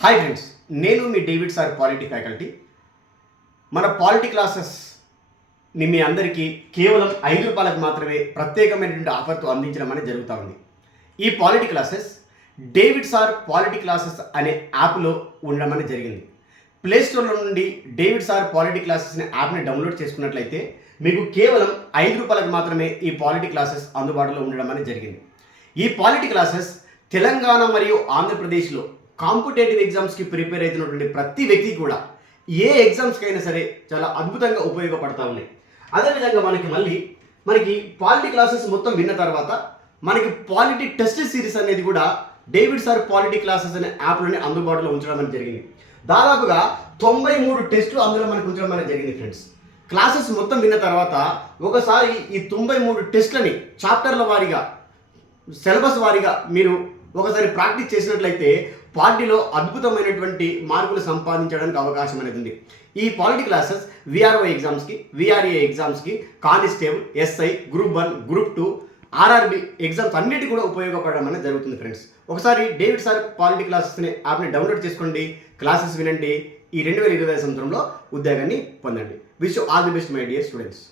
Hi friends, నేను మీ David sir polity faculty. మన polity క్లాసెస్ని మీ అందరికీ కేవలం ₹5 మాత్రమే ప్రత్యేకమైనటువంటి ఆఫర్తో అందించడం అనేది జరుగుతూ ఉంది. ఈ polity classes David sir polity classes అనే యాప్లో ఉండడం అనేది జరిగింది. ప్లేస్టోర్లో నుండి డేవిడ్ సార్ పాలిటీ క్లాసెస్ అనే యాప్ని డౌన్లోడ్ చేసుకున్నట్లయితే మీకు కేవలం ₹5 మాత్రమే ఈ పాలిటీ క్లాసెస్ అందుబాటులో ఉండడం అనేది జరిగింది. ఈ పాలిటీ క్లాసెస్ తెలంగాణ మరియు ఆంధ్రప్రదేశ్లో కాంపిటేటివ్ ఎగ్జామ్స్కి ప్రిపేర్ అవుతున్నటువంటి ప్రతి వ్యక్తి కూడా ఏ ఎగ్జామ్స్కి అయినా సరే చాలా అద్భుతంగా ఉపయోగపడతా ఉన్నాయి. అదేవిధంగా మనకి పాలిటీ క్లాసెస్ మొత్తం విన్న తర్వాత మనకి పాలిటీ టెస్ట్ సిరీస్ అనేది కూడా డేవిడ్ సార్ పాలిటీ క్లాసెస్ అనే యాప్లోనే అందుబాటులో ఉంచడం అనేది జరిగింది. దాదాపుగా 93 టెస్టులు అందులో మనకు ఉంచడం అనేది జరిగింది ఫ్రెండ్స్. క్లాసెస్ మొత్తం విన్న తర్వాత ఒకసారి ఈ 93 టెస్ట్లని చాప్టర్ల వారీగా సిలబస్ వారీగా మీరు ఒకసారి ప్రాక్టీస్ చేసినట్లయితే పార్టీలో అద్భుతమైనటువంటి మార్కులు సంపాదించడానికి అవకాశం అనేది ఉంది. ఈ పాలిటీ క్లాసెస్ విఆర్ఓ ఎగ్జామ్స్కి, విఆర్ఏ ఎగ్జామ్స్కి, constable, SI, group 1, group 2, RRB exams అన్నిటి కూడా ఉపయోగపడడం అనేది జరుగుతుంది ఫ్రెండ్స్. ఒకసారి డేవిడ్ సార్ పాలిటీ క్లాసెస్ని యాప్ని డౌన్లోడ్ చేసుకోండి, క్లాసెస్ వినండి. ఈ 2020 సంవత్సరంలో ఉద్యోగాన్ని పొందండి. Wish you all the best my dear students.